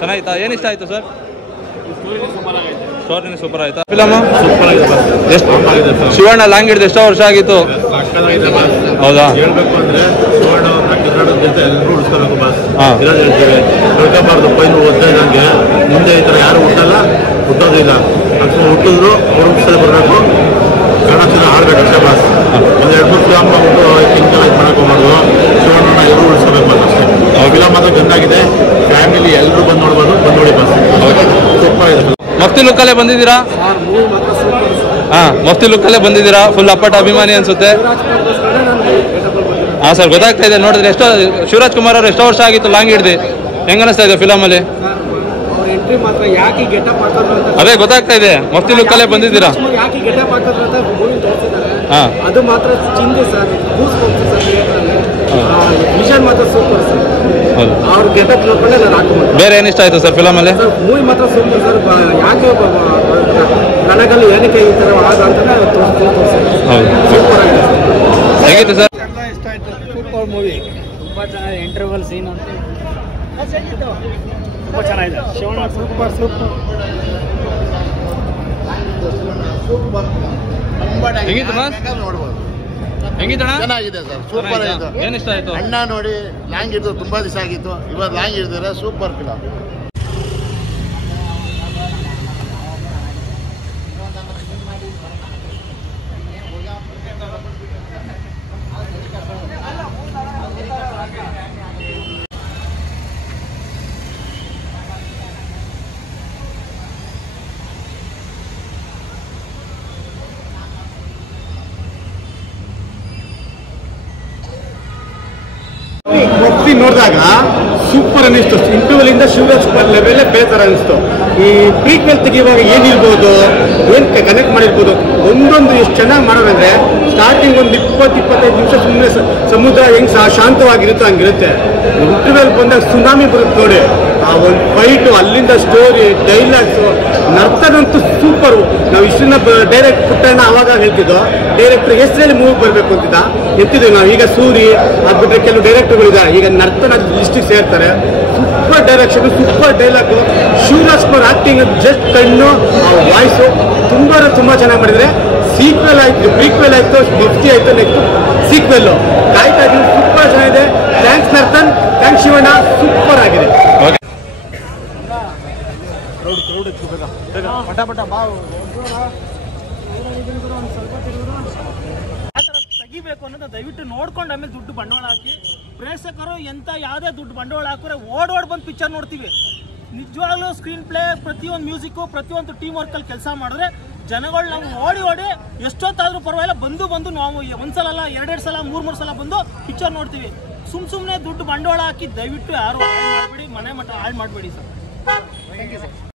ಚೆನ್ನಾಗಿತ್ತಾ? ಏನು ಇಷ್ಟ ಆಯ್ತು ಸರ್? ಸ್ಟೋರಿನೇ ಸೂಪರ್ ಆಯ್ತಾ? ಫಿಲಮ್ ಸೂಪರ್ ಆಗಿದೆ. ಎಷ್ಟು ಶಿವಣ್ಣ ಲಾಂಗ್ ಹಿಡಿದು ಎಷ್ಟೋ ವರ್ಷ ಆಗಿತ್ತು? ಹೌದಾ? ಹೇಳ್ಬೇಕು ಅಂದ್ರೆ ಶಿವಣ್ಣ ಅವ್ರನ್ನ ಕರ್ನಾಟಕದ ಜೊತೆ ಎಲ್ಲರೂ ಉಳಿಸ್ಕೋಬೇಕು ಬಸ್. ಇರೋದು ಹೇಳ್ತೀವಿ, ತಿಳ್ಕೊಬಾರ್ದು. ಪೈನು ಓದ್ತಾ ಇದ್ದಂಗೆ ಮುಂದೆ ಈ ಥರ ಯಾರು ಹುಟ್ಟಲ್ಲ, ಹುಟ್ಟೋದಿಲ್ಲ. ಅಷ್ಟು ಹುಟ್ಟಿದ್ರು ಅವ್ರು ಹುಟ್ಟಿಸಲು ಬರಬೇಕು, ಕನ್ನಡ ಜನ ಆಡ್ಬೇಕು ಅಷ್ಟೇ ಬಸ್. ಒಂದು 2-3 ಫಿಲಮ್ ಬಂದ್ಬಿಟ್ಟು ಇಂಕಲೈಸ್ ಮಾಡಕ್ಕೆ ಹೋಗ್ಬಾರ್ದು. ಶಿವಣ್ಣನ ಎಲ್ಲರೂ ಉಳಿಸ್ಕೋಬೇಕು ಬಸ್ ಅಷ್ಟೇ. ಫಿಲಮ್ ಮಾತ್ರ ಗಂದಾಗಿದೆ, ಫ್ಯಾಮಿಲಿ ಎಲ್ಲರೂ ಬಂದು ನೋಡ್ಬೋದು, ಬಂದು ನೋಡಿ ಬಸ್. ಸೂಪರ್ ಆಗಿದೆ. ಮಫ್ತಿ ಲುಕ್ಕಲ್ಲೇ ಬಂದಿದ್ದೀರಾ? ಮಫ್ತಿ ಲುಕ್ಕಲ್ಲೇ ಬಂದಿದ್ದೀರಾ? ಫುಲ್ ಅಪ್ಪಟ ಅಭಿಮಾನಿ ಅನ್ಸುತ್ತೆ. ಸರ್ ಗೊತ್ತಾಗ್ತಾ ಇದೆ ನೋಡಿದ್ರೆ. ಎಷ್ಟೋ ಶಿವರಾಜ್ ಕುಮಾರ್ ಅವ್ರು ಎಷ್ಟೋ ವರ್ಷ ಆಗಿತ್ತು ಲಾಂಗ್ ಹಿಡ್ದು, ಹೆಂಗ ಅನಿಸ್ತಾ ಇದೆ ಫಿಲಮಲ್ಲಿ? ಅದೇ ಗೊತ್ತಾಗ್ತಾ ಇದೆ, ಮಫ್ತಿ ಲುಕ್ಕಲ್ಲೇ ಬಂದಿದ್ದೀರಾ? ಅದು ಮಾತ್ರ ಚಿಂತೆ ಸರ್, ವಿಷನ್ ಮಾತ್ರ ಸೂಪರ್ ಸರ್. ಅವ್ರ ಗೆಟಪ್ ನೋಡ್ಕೊಂಡೆ ನಾನು ಹಾಕೊಂಡು. ಬೇರೆ ಏನಿಷ್ಟ ಆಯ್ತು ಸರ್ ಫಿಲಮಲ್ಲಿ? ಮೂವಿ ಮಾತ್ರ ಸೂಪರ್ ಸರ್. ಯಾಕೆ ನನಗಲ್ಲಿ ಏನಕ್ಕೆ ಈ ಥರ ಆದ ಅಂತಾನೆ ಸೂಪರ್ ಆಗಿದೆ. ಹೇಗಿತ್ತು ಸರ್? ಇಷ್ಟ ಆಯ್ತು. ಸೂಪರ್ ಮೂವಿ, ತುಂಬ ಚೆನ್ನಾಗಿದೆ. ಇಂಟರ್ವಲ್ ಸೀನ್ ಅಂತ ತುಂಬ ಚೆನ್ನಾಗಿದೆ. Shivanna super super super. ನೋಡ್ಬೋದು. ಹೆಂಗಿತ್ತಣ್ಣ? ಚೆನ್ನಾಗಿದೆ ಸರ್, ಸೂಪರ್ ಆಯಿತು. ಏನಿಷ್ಟ ಆಯ್ತು? ಅಣ್ಣ ನೋಡಿ ಲಾಂಗ್ ಹಿಡಿದು ತುಂಬಾ ದಿವಸ ಆಗಿತ್ತು, ಇವತ್ತು ಲಾಂಗ್ ಹಿಡಿದ್ರೆ ಸೂಪರ್ ಫಿಲಮ್. ಮಫ್ತಿ ನೋಡಿದಾಗ ಸೂಪರ್ ಅನ್ನಿಸ್ತು. ಇಂಟರ್ವಲ್ ಇಂದ ಶಿವರಾಜ್ ಕುಮಾರ್ ಲೆವೆಲ್ಲೇ ಬೇರೆ ಅನಿಸ್ತು. ಈ ಪ್ರೀಕ್ವೆಲ್ ತೆಗೆಯುವಾಗ ಏನಿರ್ಬೋದು, ಏನು ಕನೆಕ್ಟ್ ಮಾಡಿರ್ಬೋದು, ಒಂದೊಂದು ಎಷ್ಟು ಚೆನ್ನಾಗಿ ಮಾಡೋದಂದ್ರೆ ಸ್ಟಾರ್ಟಿಂಗ್ ಒಂದು 20-25 ನಿಮಿಷ ಸುಮ್ಮನೆ ಸಮುದ್ರ ಹೆಂಗ್ ಶಾಂತವಾಗಿರುತ್ತೋ ಹಂಗಿರುತ್ತೆ. ಇಂಟರ್ವಲ್ ಬಂದಾಗ ಸುನಾಮಿ ಬರುತ್ತೆ ನೋಡಿ. ಆ ಒಂದು ಫೈಟು, ಅಲ್ಲಿಂದ ಸ್ಟೋರಿ, ಡೈಲಾಗ್ಸು, ನರ್ತನಂತೂ ಸೂಪರು. ನಾವು ಇಷ್ಟನ್ನ ಡೈರೆಕ್ಟ್ ಪುಟ್ಟಣ್ಣ ಅವಾಗ ಹೇಳ್ತಿದ್ದೋ, ಡೈರೆಕ್ಟರ್ ಹೆಸರಲ್ಲಿ ಮೂವಿ ಬರಬೇಕು ಅಂತಿದ್ದ ಎತ್ತಿದ್ವಿ ನಾವು. ಈಗ ಸೂರಿ ಅದ್ಬಿಟ್ರೆ ಕೆಲವು ಡೈರೆಕ್ಟರ್ಗಳಿದ್ದಾರೆ, ಈಗ ನರ್ತನ ಲಿಸ್ಟಿಗೆ ಸೇರ್ತಾರೆ. Super direction, super dialogue. Shivaraj Kumar acting just ಕಣ್ಣು, ಆ ವಾಯ್ಸು ತುಂಬ ಚೆನ್ನಾಗಿ ಮಾಡಿದರೆ. ಸೀಕ್ವೆಲ್ ಆಯ್ತು, ಪ್ರೀಕ್ವೆಲ್ ಆಯ್ತು, ಮಫ್ತಿ ಆಯ್ತು, ನೆಕ್ಸ್ಟ್ ಸೀಕ್ವೆಲ್ಲು ಕಾಯ್ತಾ ಇದ್ದೀವಿ. ಸೂಪರ್ ಚೆನ್ನಾಗಿದೆ. Thanks Narthan, thanks Shivanna, super ಆಗಿದೆ. ತೆಗಿಬೇಕು ಅನ್ನೋದು ದಯವಿಟ್ಟು ನೋಡ್ಕೊಂಡು ಆಮೇಲೆ ದುಡ್ಡು ಬಂಡವಾಳ ಹಾಕಿ. ಪ್ರೇಕ್ಷಕರು ಎಂತ ಯಾವುದೇ ದುಡ್ಡು ಬಂಡವಾಳ ಹಾಕಿದ್ರೆ ಓಡ್ ಬಂದು ಪಿಕ್ಚರ್ ನೋಡ್ತೀವಿ. ನಿಜವಾಗ್ಲೂ ಸ್ಕ್ರೀನ್ ಪ್ಲೇ, ಪ್ರತಿಯೊಂದು ಮ್ಯೂಸಿಕ್ಕು, ಪ್ರತಿಯೊಂದು ಟೀಮ್ ವರ್ಕಲ್ಲಿ ಕೆಲಸ ಮಾಡಿದ್ರೆ ಜನಗಳು ನಾವು ಓಡಿ ಎಷ್ಟೊತ್ತಾದ್ರೂ ಪರವಾಗಿಲ್ಲ ಬಂದು ನಾವು ಒಂದ್ಸಲ ಅಲ್ಲ, 2 ಸಲ 3 ಸಲ ಬಂದು ಪಿಕ್ಚರ್ ನೋಡ್ತೀವಿ. ಸುಮ್ಮನೆ ದುಡ್ಡು ಬಂಡವಾಳ ಹಾಕಿ ದಯವಿಟ್ಟು ಯಾರು ಹಾಳು ಮಾಡಬೇಡಿ, ಮನೆ ಮಠ ಹಾಳು ಮಾಡಬೇಡಿ ಸರ್.